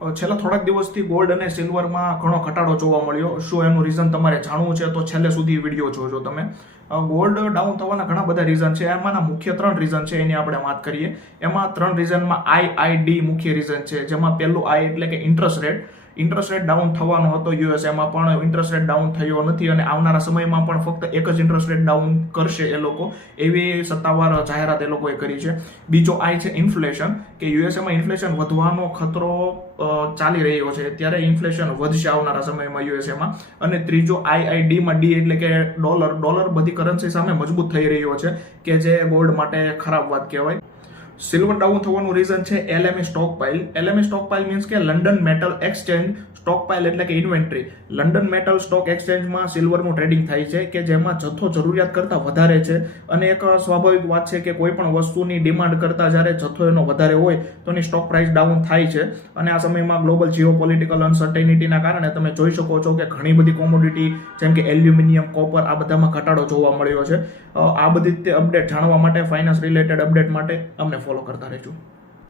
છેલ્લા થોડાક દિવસથી ગોલ્ડ અને સિલ્વરમાં ઘણો ઘટાડો જોવા મળ્યો. શું એનું રીઝન તમારે જાણવું છે તો છેલ્લે સુધી વિડીયો જોજો તમે. ગોલ્ડ ડાઉન થવાના ઘણા બધા રીઝન છે. એમાંના મુખ્ય 3 રીઝન છે એની આપણે વાત કરીએ. એમાં 3 રીઝનમાં IID મુખ્ય રીઝન છે, જેમાં પહેલું I એટલે કે ઇન્ટરેસ્ટ રેટ ડાઉન થવાનો હતો. યુએસએમાં પણ ઇન્ટરેસ્ટ રેટ ડાઉન થયો નથી અને આવનારા સમયમાં પણ ફક્ત એક જ ઇન્ટરેસ્ટ રેટ ડાઉન કરશે એ લોકો, એવી સત્તાવાર જાહેરાત એ લોકોએ કરી છે. બીજો I છે ઇન્ફ્લેશન, કે યુએસએમાં ઇન્ફ્લેશન વધવાનો ખતરો ચાલી રહ્યો છે. ત્યારે ઇન્ફ્લેશન વધશે આવનારા સમયમાં યુએસએમાં. અને ત્રીજો IID માં D એટલે કે ડોલર બધી કરન્સી સામે મજબૂત થઈ રહ્યો છે, કે જે ગોલ્ડ માટે ખરાબ વાત કહેવાય. સિલ્વર ડાઉન થવાનું રીઝન છે LME stockpile. LME stockpile means કે લંડન મેટલ એક્સચેન્જ. સ્ટોકપાઇલ એટલે કે ઇન્વેન્ટરી. લંડન મેટલ સ્ટોક એક્સચેન્જમાં સિલ્વરનું ટ્રેડિંગ થાય છે, કે જેમાં જથ્થો જરૂરિયાત કરતાં વધારે છે. અને એક સ્વાભાવિક વાત છે કે કોઈ પણ વસ્તુની ડિમાન્ડ કરતાં જ્યારે જથ્થો એનો વધારે હોય તો એની સ્ટોક પ્રાઇસ ડાઉન થાય છે. અને આ સમયમાં ગ્લોબલ જીઓપોલિટિકલ અનસર્ટેનિટીના કારણે તમે જોઈ શકો છો કે ઘણી બધી કોમોડિટી જેમ કે એલ્યુમિનિયમ, કોપર, આ બધામાં ઘટાડો જોવા મળ્યો છે. આ બધી અપડેટ જાણવા માટે, ફાઇનાન્સ રિલેટેડ અપડેટ માટે અમને ફોલો કરતા રહેજો.